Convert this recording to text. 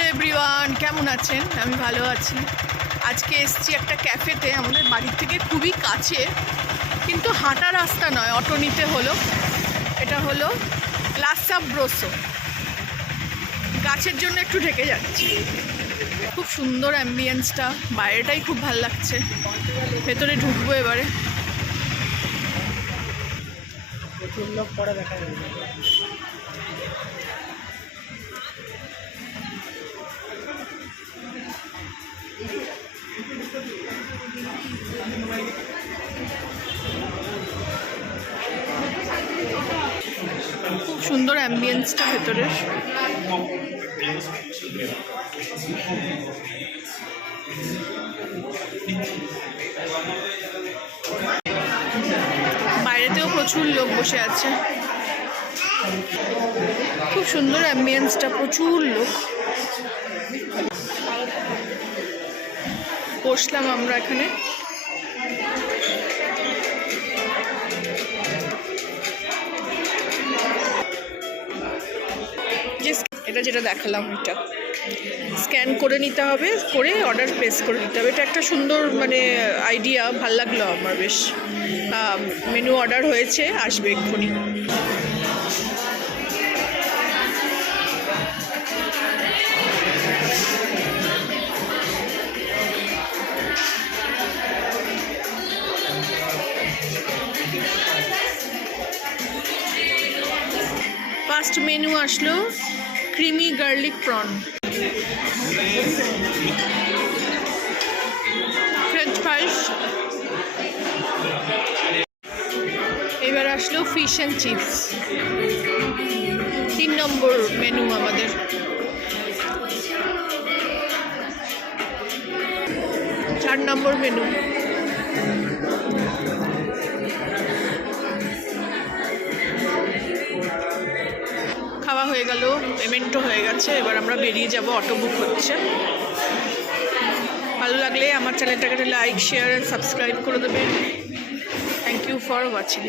Hello everyone, কেমন আছেন? আমি ভালো আছি। আজকে এসেছি একটা ক্যাফেতে, আমাদের বাড়ির থেকে খুবই কাছে, কিন্তু হাঁটা রাস্তা নয়, অটো নিতে হলো। এটা হলো লাসা ব্রোসো। গাছের জন্য একটু ঢেকে যাচ্ছি। খুব সুন্দর অ্যাম্বিয়েন্সটা, বাইরেটাই খুব ভালো লাগছে। ভেতরে ঢুকবো এবারে। প্রচুর লোক পরে দেখা যাবে। খুব সুন্দর অ্যাম্বিয়েন্সটা ভেতরে। বাইরেতেও প্রচুর লোক বসে আছে। খুব সুন্দর অ্যাম্বিয়েন্সটা, প্রচুর লোক। বসলাম আমরা এখানে। এটা যেটা দেখালাম, এটা স্ক্যান করে নিতে হবে, করে অর্ডার প্লেস করে নিতে হবে। এটা একটা সুন্দর আইডিয়া, ভাল লাগলো আমার বেশ। মেনু অর্ডার হয়েছে, আসবে এক্ষুনি। ফার্স্ট মেনু আসলো creamy garlic prawn, French fries. এবার আসলো fish and chips. 3 number menu আমাদের। চার নম্বর মেনু। খাওয়া হয়ে গেল, পেমেন্টও হয়ে গেছে। এবার আমরা বেরিয়ে যাব, অটো বুক হচ্ছে। ভালো লাগলে আমার চ্যানেলটাকে লাইক, শেয়ার অ্যান্ড সাবস্ক্রাইব করে দেবেন। Thank you for watching.